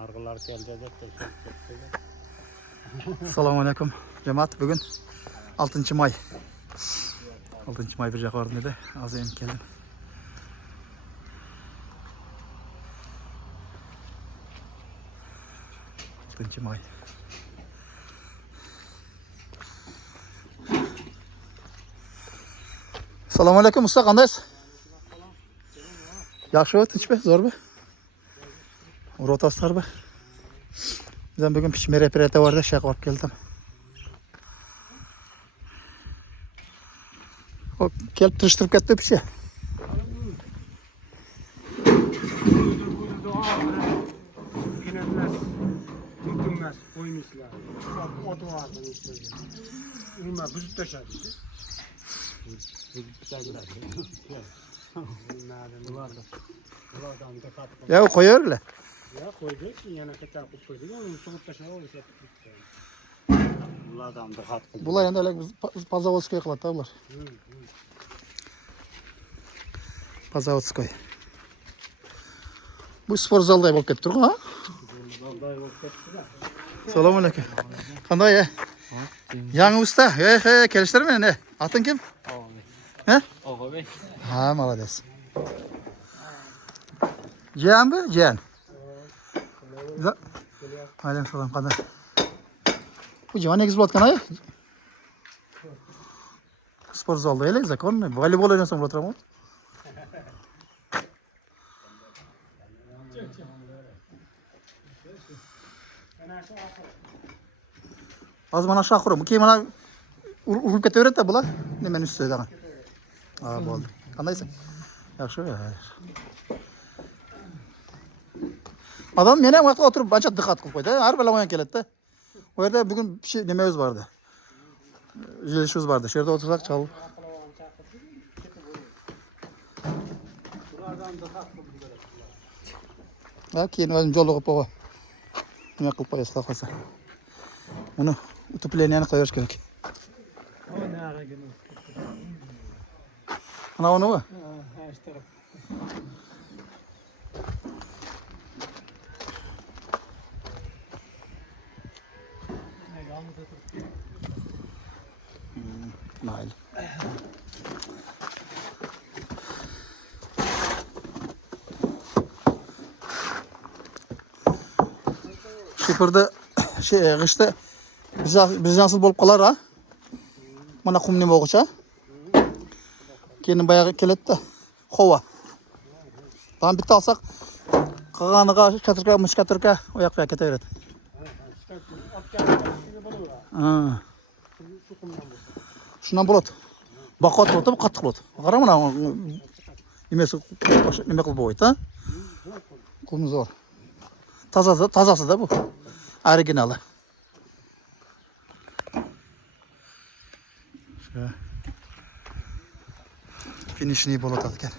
Nargılar gelecek de Assalomu alaykum cemaat. Bugün 6 may. 6 may bir jakardım dedi. Az emin keldim. May. Assalomu alaykum usta, qandaysiz? Yaxshi, tinchmi, zo'rmi? Rotasizlarmi? Bizden bugün pişme reperete vardı, şey qilib keldim. O kelib tirishtirib ketdi pishi. Mümkünmez, koymuşlar. Otu vardı işte. Ürünler büzüp taşadı. Büzüp taşadılar. Bunlardan da katkı. Ya koyuyor öyle. Ya koyacak ki yana kadar koydu. Onu soğuk taşadı o işte. Bunlardan da katkı. Bunlar yani öyle Pazavodskoy qiladi da bular. Pazavodskoy. Bu spor zalday bo'lib ketdi turg'u, ha? Assalomu alaykum. Qanday ya? Yangi usta. Hey, kelishdingmi ne? Ating kim? He? Og'abek. Ha, молодец. Jiyanmi? Jiyan. Alayhissalom, qanday? Bu jiyan negiz bo'layotgan ay? Spor zalda ele, zakon. Voleybol o'ynasam bo'laverami? Az mana shu axir. Bu keyin mana urib ketaveradi-da bular. Nimani ustida. Ha, bo'ldi. Qandaysan? Yaxshi. Adam meni ham vaqtga o'tirib ancha diqqat qilib qo'ydi. Har bir o'yin keladi-da. Bu yerda bugun bir şey nimamiz vardı. Yilishimiz vardı. Shu yerda o'tirsak chal. Ha, keyin o'zim yo'liqib qo'ya. Nima qilib qo'yasiz qolsa. Uni utupleniyani qo'yish kerak. Ana uni mi? Mayli. Şifirde g'ishda biz nasıl bo'lib qolar, ha? Mana qum nima o'g'cha? Keyin boyagi keladi-da, qova. Tam bitta olsak, qolganiga katirka, mushkatirka o yoqqa ketaveradi. Ha. Shundan bo'ladi. Baqot bo'lib, qattiq bo'ladi. Qara mana nimasi nima qilib qo'ydi, ha? Qum zo'r. Tazası bu. Orijinali. Finishni bo'ladi ekan.